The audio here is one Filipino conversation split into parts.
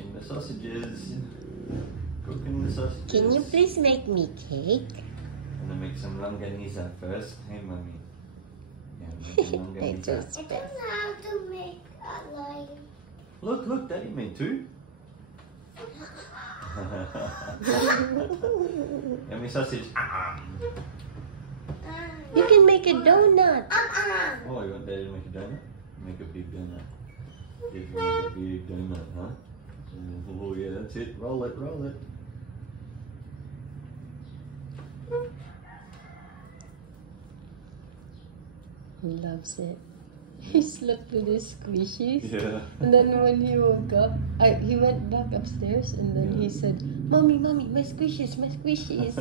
Cooking the sausages. Cooking the sausages. Can you please make me cake? I'm gonna make some longanisa first. Hey, mommy. Yeah, make some I longanisa. just I don't know how to make a line. Look, Daddy made two. Yummy sausage. You can make a donut. Oh, you want Daddy to make a donut? Make a big donut. Give me a big donut, huh? Oh yeah, that's it. Roll it, roll it. He loves it. He slept with his squishies. Yeah. And then when he woke up, he went back upstairs and then he said, Mommy, Mommy, my squishies, my squishies.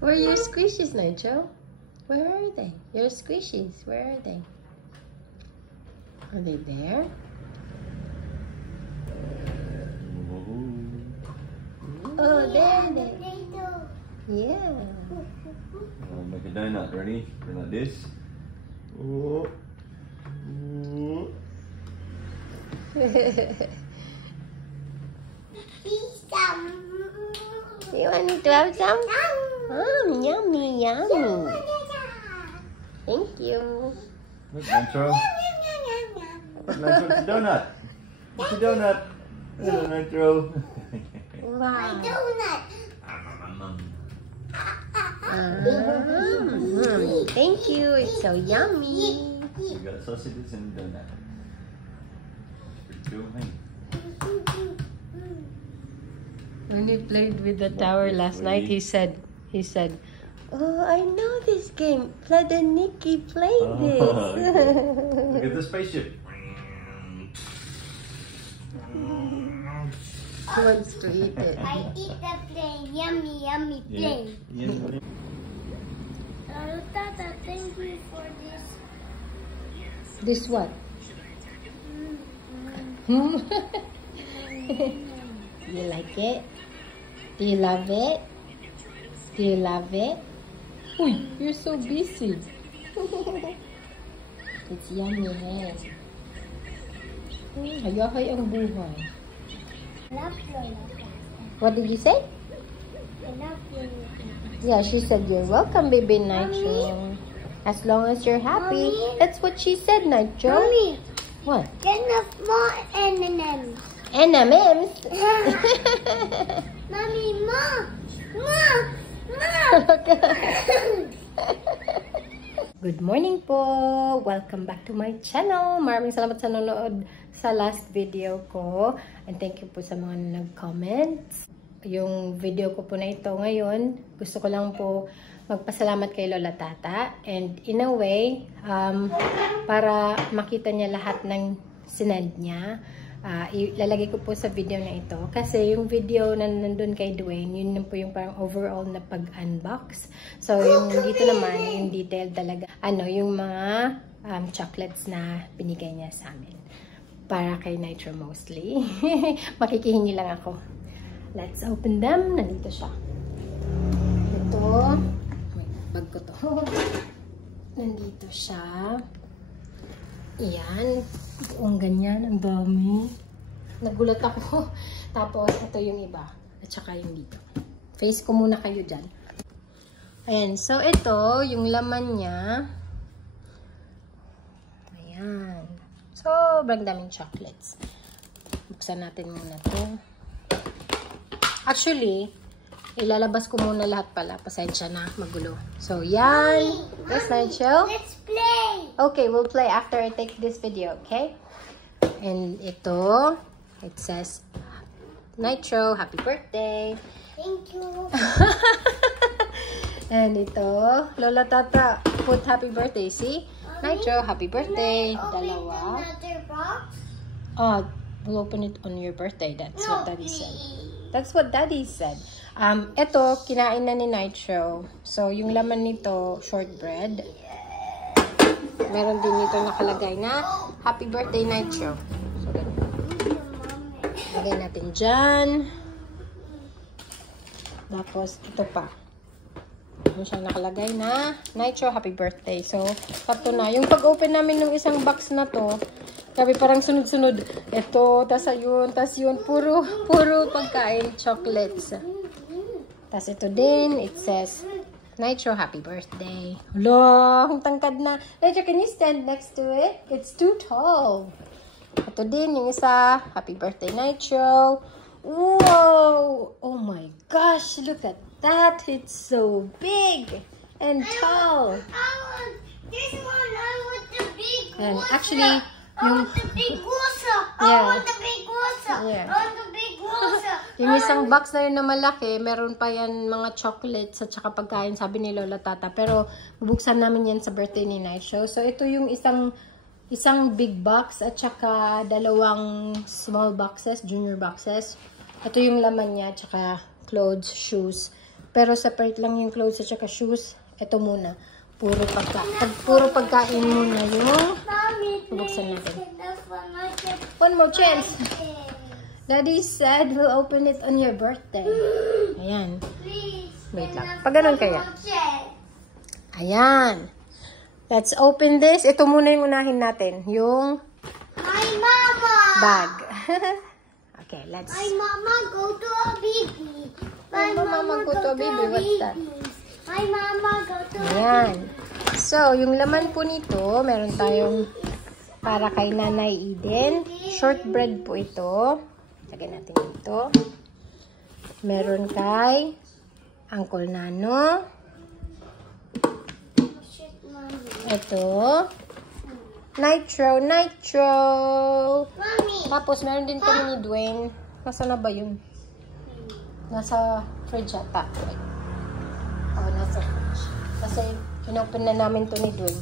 Where are your squishies, Nigel? Where are they? Your squishies, where are they? Are they there? Oh, there they are. Yeah. I'll make a donut. Ready? Go like this. Oh. Oh. You want me to have some? Yummy, yummy. Thank you. Look, Nitro. Look, Nitro, it's a donut. It's a donut. Hello, Nitro. Wow. Donut. Thank you. It's so yummy. You got sausages and donut. It's pretty cool, hey? When he played with the tower last night, he said, "Oh, I know this game. Vlad and Nikki played this." Look at the spaceship. He wants to eat it. I eat the plane. Yummy, yummy plane. Yeah. Tata, thank you for this. This what? You like it? Do you love it? Do you love it? Uy, you're so busy. It's yummy, eh? Hayahay ang buhay. Love Lola. What did you say? I love Lola. Yeah, she said, you're welcome, baby Nitro. As long as you're happy. Mommy? That's what she said, Nitro. Mommy, What? get enough more M&M's. M&M's? Mommy, more. More. Good morning po! Welcome back to my channel. Maraming salamat sa nanonood sa last video ko. And thank you po sa mga nag-comments. Yung video ko po na ito ngayon, gusto ko lang po magpasalamat kay Lola Tata. And in a way, para makita niya lahat ng sinend niya, ilalagay ko po sa video na ito. Kasi yung video na nandun kay Dwayne, yun po yung parang overall na pag-unbox. So, yung dito naman, yung detail talaga. Yung mga chocolates na binigay niya sa amin. Para kay Nitro mostly. Makikihingi lang ako. Let's open them. Nandito siya. Ito. Wait, bag ko to. Nandito siya. Ayan. Buong ganyan. Ang dami. Nagulat ako. Tapos, ito yung iba. At saka yung dito. Face ko muna kayo dyan. Ayan. So, ito, yung laman niya. Ayan. Sobrang daming chocolates. Buksan natin muna to. Actually, ilalabas ko muna lahat pala. Pasensya na. Magulo. So, yan. Yes, Nigel? Let's play. Okay, we'll play after I take this video, okay? And ito, it says, Nitro, happy birthday. Thank you. And ito, Lola Tata, put happy birthday. See? Nitro, happy birthday. Open Dalawa. another box. Oh, we'll open it on your birthday. That's what Daddy said. please. That's what Daddy said. Ito, kinain na ni Nitro. So, yung laman nito, shortbread. Meron din nito nakalagay na happy birthday, Nitro. So, lagay natin dyan. Tapos, ito pa. Meron siyang nakalagay na Nitro, happy birthday. So, tatlo na. Yung pag-open namin ng isang box na to, Sabi parang sunod-sunod. Ito, tas ayun, tas yun. Puro pagkain, chocolates. Tas ito din, it says, Nitro, happy birthday. Hala, ang tangkad na. Nitro, can you stand next to it? It's too tall. Ito din, yung isa, happy birthday, Nitro. Whoa! Oh my gosh, look at that. It's so big and tall. This one, I want the big And water. actually, I want the big water. I Yeah. want the big water. Yeah. I want the big water. yung isang box na yun na malaki, meron pa yan mga chocolates at saka pagkain, sabi ni Lola Tata. Pero, bubuksan namin yan sa birthday ni Nitro. So, ito yung isang big box at saka dalawang small boxes, junior boxes. Ito yung laman niya, at saka clothes, shoes. Pero, separate lang yung clothes at saka shoes. Ito muna. Puro pagkain muna yung Mommy, bubuksan natin. that's one I get. One more chance. Daddy said we'll open it on your birthday. Ayan. Please. Wait lang. Pag ganun kaya. Check. Ayan. Let's open this. Ito muna yung unahin natin. Yung My mama. bag. Okay, let's... My mama go to a baby. My mama go to a baby. What's that? My mama go to a Ayan. So, yung laman po nito, meron tayong para kay Nanay Eden. Shortbread po ito. Lagyan natin dito. Meron kay Uncle Nano. shit, mommy. Ito. Nitro. Mommy. Tapos, meron din kami ni Dwayne. Nasaan na ba yun? Nasa fridge ata. Wait. Oh, nasa fridge. Kasi, inopen na namin to ni Dwayne.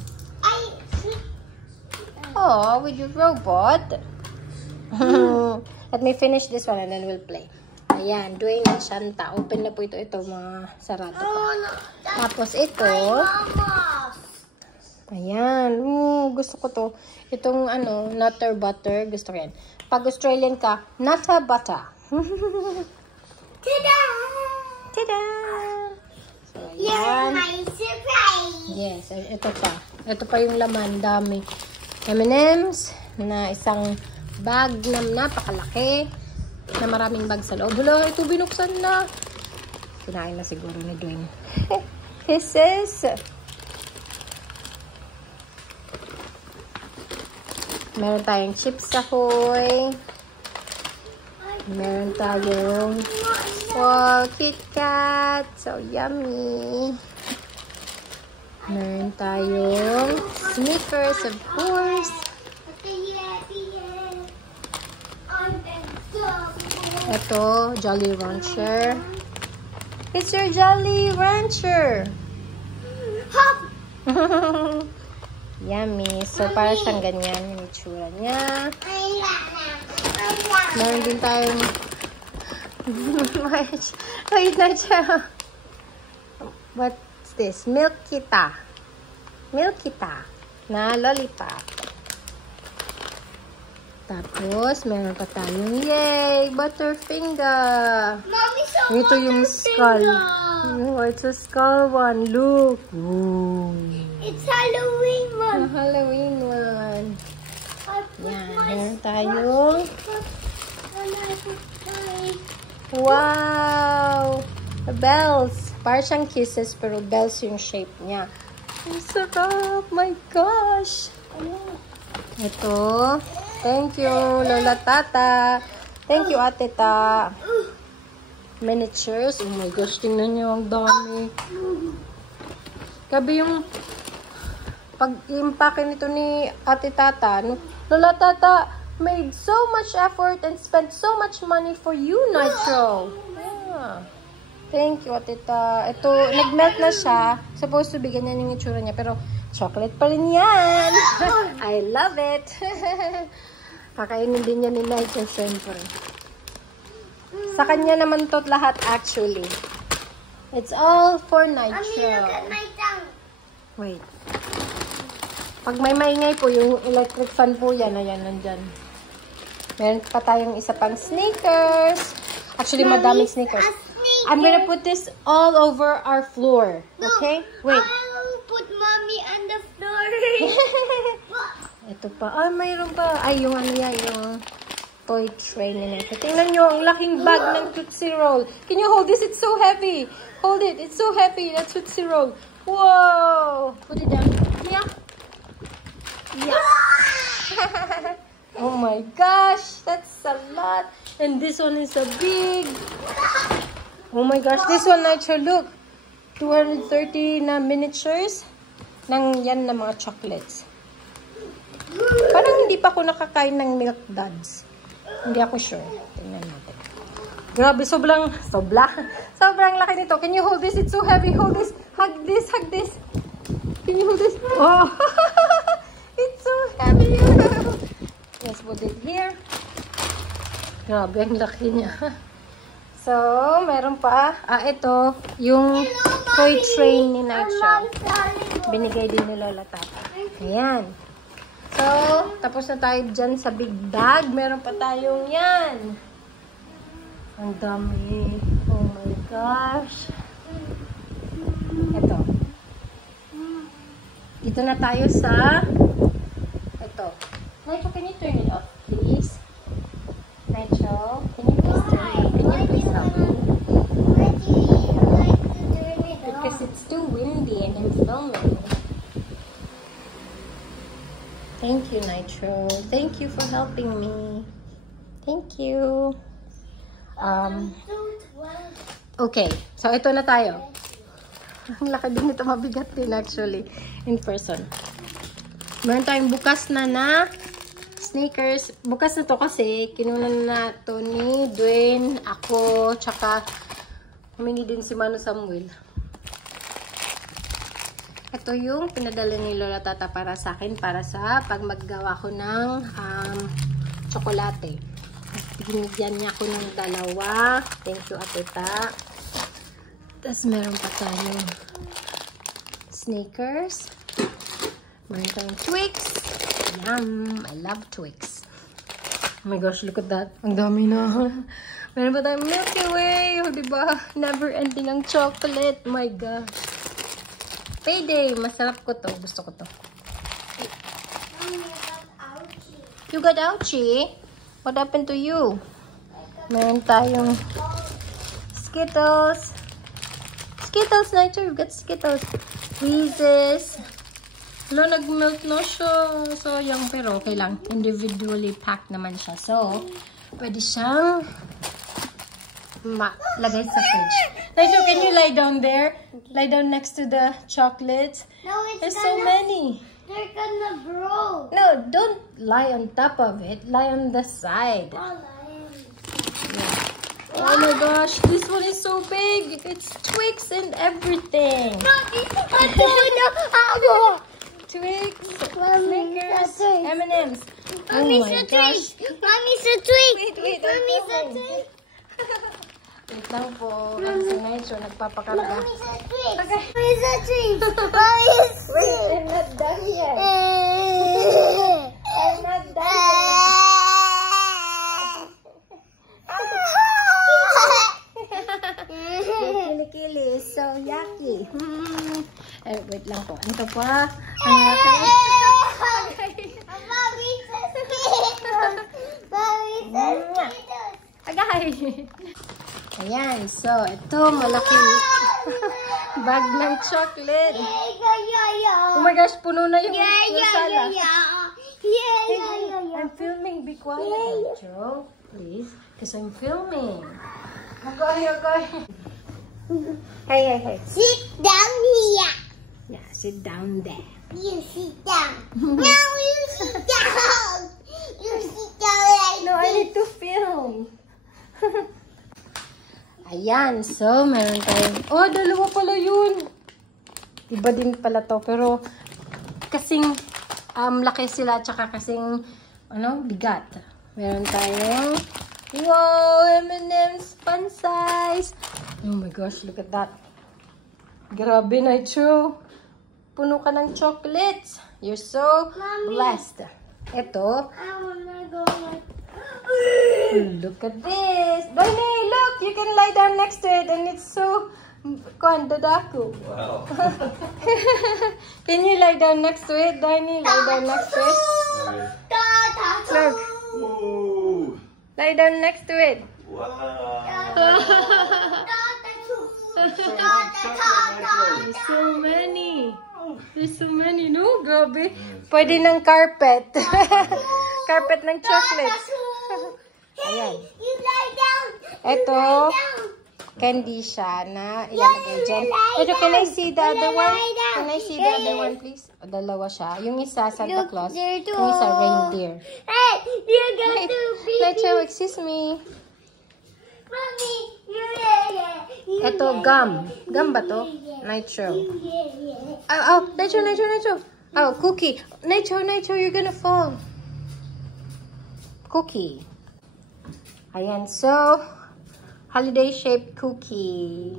Oh, with your robot. Let me finish this one and then we'll play. Ayan, Dwayne and Shanta. Open na po ito. Ito, mga sarado pa. Oh, no. Tapos ito. Mama. Ayan. Gusto ko to. Itong nutter butter. Gusto ko yan. Pag Australian ka, nutter butter. Ta-da! Tada! So, You're ayan. my surprise. Yes, ito pa. Ito pa yung laman. Dami. M&M's na isang bag na napakalaki na maraming bag sa loob. Hala, ito binuksan na. Kinain na siguro ni Dwayne. Kisses. Meron tayong chips ahoy. Meron tayong Kit Kat. So yummy. Meron tayong Snickers, of course. Ito, Jolly Rancher. It's your Jolly Rancher. Hop! Yummy. So, para siyang ganyan yung itsura niya. Meron din tayong wait na siya. What's this? Milk Kita na lollipop. Tapos, meron pa tayong yay! Butterfinger! Mommy, so Ito yung skull. Oh, it's a skull one. Look! Ooh. It's Halloween A one. Halloween one. I put Yan. my Meron tayong and I put my wow! Bells. Parang siyang kisses pero bells yung shape niya. Ang sarap! My gosh! Ito. Thank you, Lola Tata. Thank you, Ate Ta. Miniatures. Oh my gosh, tingnan niyo ang dami. Gabi yung pag-impake nito ni Ate Tata. Lola Tata made so much effort and spent so much money for you, Nitro. Yeah. Thank you, Ate Ta. Ito, nag-melt na siya. Supposed to be ganyan yung itsura niya. Pero, chocolate pa rin yan. I love it. Kakainin din niya ni Nitro, syempre. Sa kanya naman to lahat, actually. It's all for Mommy, look Nitro. at my tongue. Wait. Pag may maingay po, yung electric fan po yan. Ayan, nandyan. Meron pa tayong isa pang sneakers. Actually, madaming sneakers. I'm gonna put this all over our floor. Okay? Wait. I'll put mommy on the floor. Ito pa. Ah, mayroon pa. Ay, yung ano yan, yung toy train na ito. Tingnan nyo, ang laking bag ng Tootsie Roll. Can you hold this? It's so heavy. Hold it. It's so heavy. That's Tootsie Roll. Whoa! Put it down. Yeah. Yeah. Oh my gosh. That's a lot. And this one is a big. Oh my gosh. This one, Nitro, look. 230 na miniatures ng yan na mga chocolates. Parang hindi pa ako nakakain ng Milk Duds. Hindi ako sure. Tingnan natin. Grabe, sobrang laki nito. Can you hold this? It's so heavy. Hold this. Hug this. Hug this. Can you hold this? Oh, it's so heavy. Let's put it here. Grabe, ang laki niya. So, meron pa. Ah, ito. Yung toy train ni Nitro. Binigay din ni Lola Tata. Ayan. So, tapos na tayo dyan sa big bag. Meron pa tayong yan. Ang dami. Oh my gosh. Ito. Dito na tayo sa ito. Nitro, can you turn it off, please? Nitro, can you please turn it off? Can you please help me? Because it's too windy and I'm filming. Thank you, Nitro. Thank you for helping me. Thank you. Okay. So, ito na tayo. Ang laki din ito. Mabigat din actually. In person. Meron tayong bukas na sneakers. Bukas na to kasi kinunan na to ni Dwayne, ako, tsaka humingi din si Mano Samuel. Ito yung pinadala ni Lola Tata para sa akin, para sa pag maggawa ko ng tsokolate. Binigyan niya ako ng dalawa. Thank you, Atita. Tapos meron pa tayong sneakers. Meron tayong Twix. Yum! I love Twix. Oh my gosh, look at that. Ang dami na. Meron pa tayong Milky Way. O, diba? Never ending ang chocolate. Oh my gosh. Payday. Masarap ko to. Gusto ko to. You got ouchie? What happened to you? Meron tayong Skittles. Skittles, Nitro. You got Skittles. Reese's. Hello, nag-melt na siya. Sayang, pero okay lang. Individually packed naman siya. So, pwede siyang lagay sa fridge. Nitro, can you lie down there? Lie down next to the chocolates. No, There's so many. They're gonna grow. No, don't lie on top of it. Lie on the side. Oh my gosh, this one is so big. It's Twix and everything. Twix, Snickers, M&M's. Oh my gosh. Mommy's a twig. Wait, Mommy's a I'm twig. Wait lang po. Ang si Nitro, nagpapakarga. Mommy's a twig. Okay. Mommy's a twig. Mommy's a Wait, twig. I'm not done yet. I'm not done yet. Kilikili is so yucky. Wait lang po. Ito pa. Ang laki. Mommy's a twig. Mommy's a twig. Agay. Ayan. So, ito. Malaking bag ng chocolate. Oh my gosh. Puno na yung sala. I'm filming. Be quiet, Joe. Please. Because I'm filming. Okay. Hey. Sit down here. Yeah, sit down there. You sit down. No, you sit down. You sit down like No, I need to film. Ayan, so meron tayong... Oh, dalawa pala yun. Iba din pala to, pero kasing laki sila, tsaka kasing bigat. Meron tayong... Wow, M&M's fun size. Oh my gosh, look at that. Grabe, Nitro. Puno ka ng chocolates. You're so blessed. Ito. I wanna go like... Look at this. Donnie, look. You can lie down next to it and it's so... Dadaku. Wow. Can you lie down next to it, Donnie? Lie down next to it. Look. Whoa. Lie down next to it. Wow. There's so many. There's so many. No, grabe. Pwede ng carpet. Carpet ng chocolates. Ayan. You lie down. Ito, candy siya na ilalagay dyan. Pero can I see the other one? Can I see the other one, please? O, dalawa siya. Yung isa, Santa Claus. Yung isa, reindeer. Hey, you're going Wait, to be. Nacho, excuse me. Mommy, Ito, gum. Gum ba to? Nitro. Oh, Nacho. Oh, cookie. Nacho, you're gonna fall. Cookie. Ayan, so, holiday-shaped cookie.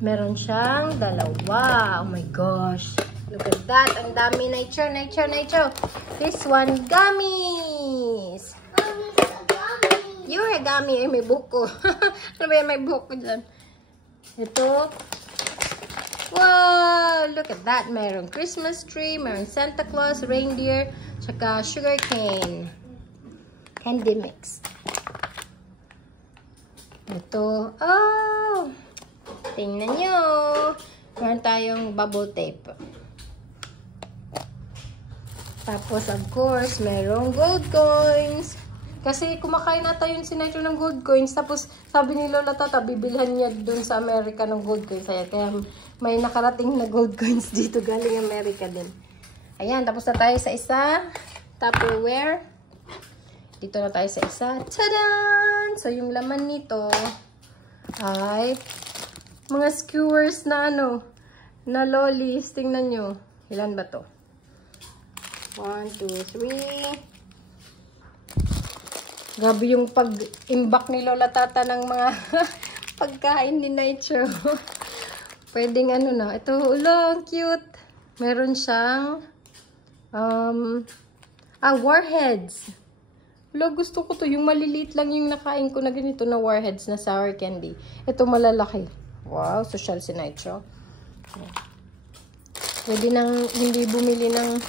Meron siyang dalawa. Oh my gosh. Look at that. Ang dami. Nacho. This one, gummies. You're a gummy. Ay, may buko. Ano ba yan? May buko dyan. Ito. Wow! Look at that. Meron Christmas tree, meron Santa Claus, reindeer, tsaka sugar cane. Candy mix. Ito. Oh! Tingnan nyo. Meron tayong bubble tape. Tapos, of course, merong gold coins. Kasi kumakain nata yun si Nitro ng gold coins. Tapos sabi ni Lola Tata, bibilhan niya dun sa Amerika ng gold coins. Kaya may nakarating na gold coins dito galing Amerika din. Ayan, tapos na tayo sa isa. Tupperware. Dito na tayo sa isa. Tadaan! So yung laman nito ay mga skewers na na lollies. Tingnan nyo. Ilan ba to? 1, 2, 3. Grabe yung pag-imbak ni Lola Tata ng mga pagkain ni Nitro. Pwedeng na. Ito, ulang, cute. Meron siyang warheads. Wala, gusto ko to. Yung maliliit lang yung nakain ko na ganito na warheads na sour candy. Ito malalaki. Wow, social si Nitro. Pwede nang hindi bumili ng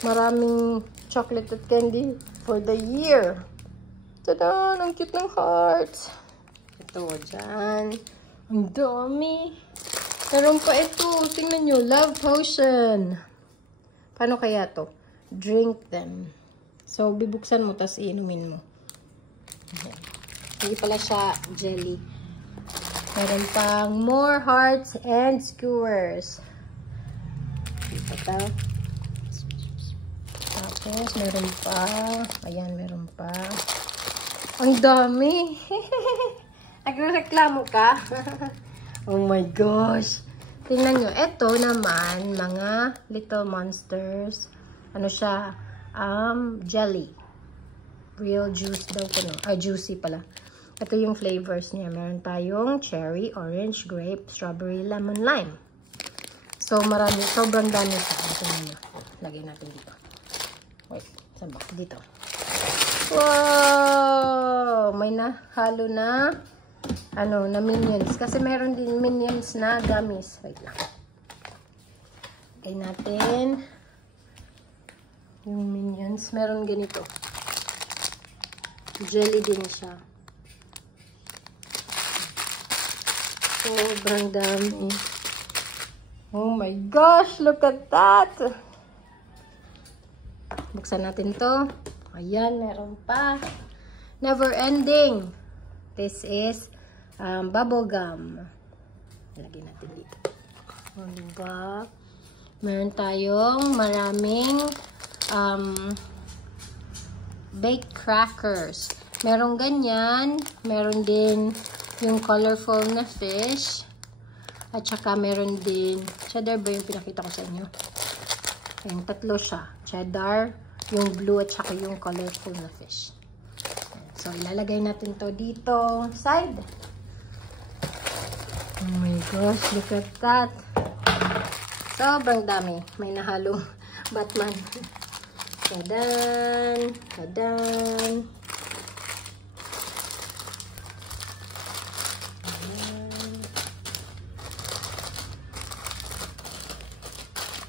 maraming chocolate at candy for the year. Tada! Ang cute ng hearts. Ito, dyan. Ang dami. Meron pa ito. Tingnan nyo. Love potion. Paano kaya to? Drink them. So, bibuksan mo, tapos iinumin mo. Ayan. Hindi pala siya jelly. Meron pang more hearts and skewers. Dito to. Tapos, meron pa. Ayan, meron pa. Ang dami. Nagreklamo ka? Oh my gosh. Tingnan nyo. Ito naman, mga Little Monsters. Ano siya? Jelly. Real juice daw ko, no? Ay, juicy pala. Ito yung flavors niya. Meron tayong cherry, orange, grape, strawberry, lemon, lime. So, marami. Sobrang dami siya. Tingnan nyo. Lagay natin dito. Wait, sa box dito. Wow! May nahalo na na Minions. Kasi meron din Minions na gummies. Wait lang. Lagay natin yung Minions. Meron ganito. Jelly din siya. Sobrang dami. Oh my gosh! Look at that! Buksan natin to. Ayan, meron pa. Never ending. This is bubble gum. Lagyan natin dito. O, diba? Meron tayong maraming baked crackers. Meron ganyan. Meron din yung colorful na fish. At saka meron din, cheddar ba yung pinakita ko sa inyo? Ayan, tatlo siya. Cheddar, yung blue at saka yung colorful na fish. So, ilalagay natin to dito. Side. Oh my gosh, look at that. Sobrang dami. May nahalo Batman. Tadan! Tadan!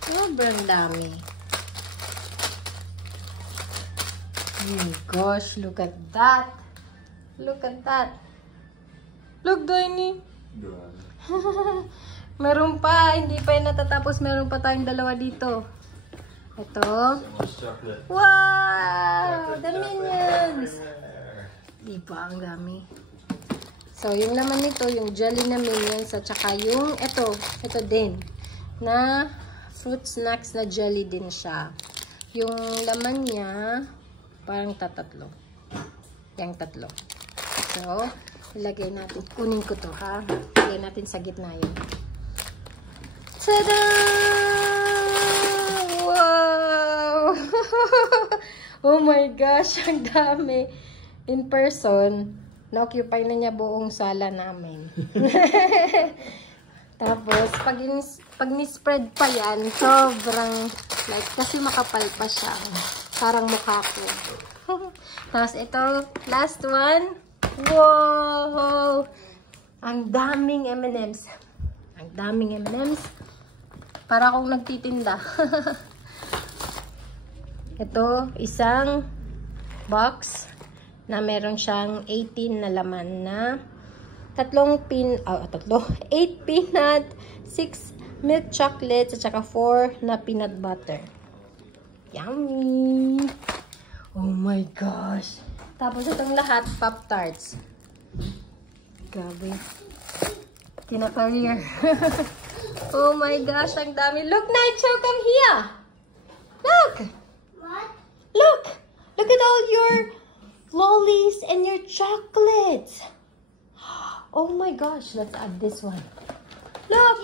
Sobrang dami. my gosh, look at that. Look at that. Look, Doiny. Meron pa, hindi pa yung natatapos. Meron pa tayong dalawa dito. Ito. Wow! The Minions! Diba, ang dami. So, yung naman nito, yung jelly na Minions, at saka yung, ito din, na fruit snacks na jelly din siya. Yung laman niya, parang tatatlo. Yang tatlo. So, ilagay natin. Kunin ko to, ha? Ilagay natin sa gitna yun. Tada! Wow! Oh my gosh, ang dami. In person, na-occupy na niya buong sala namin. Tapos, pag ni-spread pa yan, sobrang, like, kasi makapal pa siya. Parang mukha ko. Tapos, ito, last one. Wow! Ang daming M&M's. Ang daming M&M's. Para akong nagtitinda. Ito, isang box na meron siyang 18 na laman na 8 peanut, 6 milk chocolates, at saka 4 na peanut butter. Yummy! Oh my gosh! Tapos itong lahat, Pop-Tarts. Grabe. Kinakareer. Oh my gosh, ang dami. Look, Nitro, come here! Look! What? Look! Look at all your lollies and your chocolates. Oh my gosh, let's add this one. Look!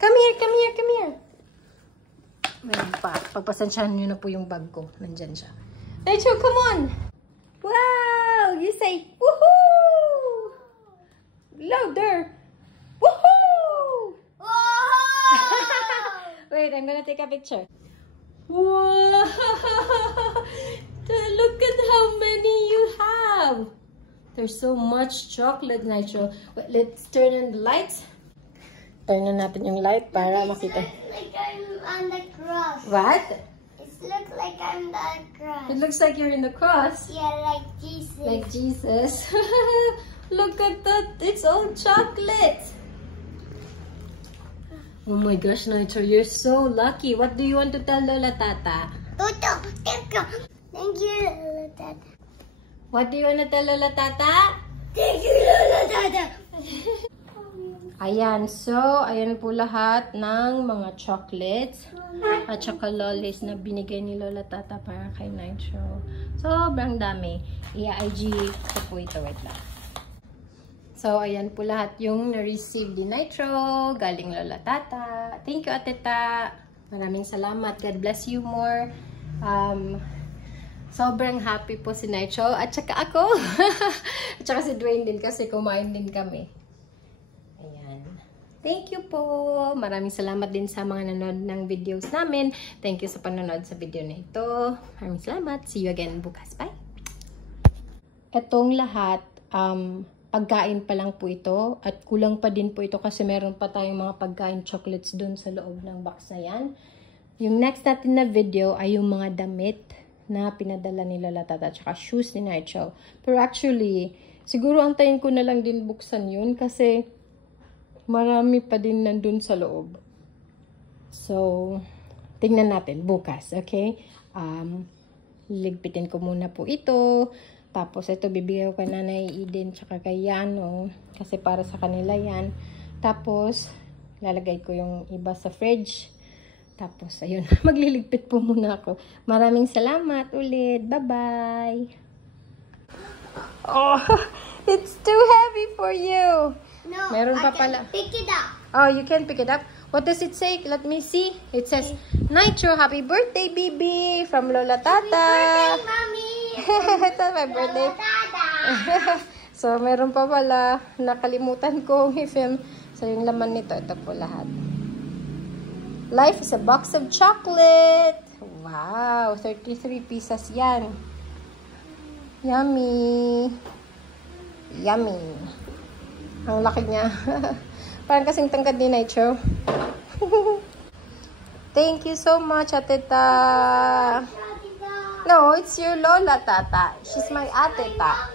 Come here, come here, come here. Mayroon pa. Pagpasensyahan nyo na po yung bag ko. Nandyan siya. Nitro, come on! Wow! You say, woohoo! Louder! Woohoo! Wait, I'm gonna take a picture. Wow! Look at how many you have! There's so much chocolate, Nitro. Wait, let's turn on the lights. Turn on natin yung light para makita. Like I'm on the cross. What? It looks like I'm the cross. It looks like you're in the cross. Yeah, like Jesus. Like Jesus. Look at that. It's all chocolate. Oh my gosh, Nitro, you're so lucky. What do you want to tell Lola Tata? Toto, thank you, Lola Tata. What do you want to tell Lola Tata? Thank you, Lola Tata. Ayan, so, ayan po lahat ng mga chocolates at saka lollies na binigay ni Lola Tata para kay Nitro. Sobrang dami. I-IG ko po ito. Wait lang. So, ayan po lahat yung na-receive ni Nitro. Galing Lola Tata. Thank you, Ateta. Maraming salamat. God bless you more. Sobrang happy po si Nitro. At saka ako. At saka si Dwayne din kasi kumain din kami. Thank you po. Maraming salamat din sa mga nanonood ng videos namin. Thank you sa panonood sa video na ito. Maraming salamat. See you again bukas. Bye! Etong lahat, pagkain pa lang po ito. At kulang pa din po ito kasi meron pa tayong mga pagkain chocolates dun sa loob ng box na yan. Yung next natin na video ay yung mga damit na pinadala ni Lola Tata at saka shoes ni Nitro. Pero actually, siguro antayin ko na lang din buksan yun kasi marami pa din nandun sa loob. So, tingnan natin bukas, okay? Ligpitin ko muna po ito. Tapos, ito bibigay ko kay Nanay Eden tsaka kay Yano. Kasi para sa kanila yan. Tapos, lalagay ko yung iba sa fridge. Tapos, ayun. Magliligpit po muna ako. Maraming salamat ulit. Bye-bye! Oh, it's too heavy for you! No, Meron pa I can pala. pick it up. Oh, you can pick it up. What does it say? Let me see. It says, Nitro, happy birthday, baby, from Lola Tata. Birthday, Mommy. Ito, my birthday. Lola Tata. So, meron pa pala. Nakalimutan kong i-film. So, yung laman nito, ito po lahat. Life is a box of chocolate. Wow, 33 pieces yan. Yummy. Yummy. Ang laki niya. Parang kasing tangkad ni Nitro. Thank you so much, Ateta. No, it's your Lola, Tata. She's my ate, Ta.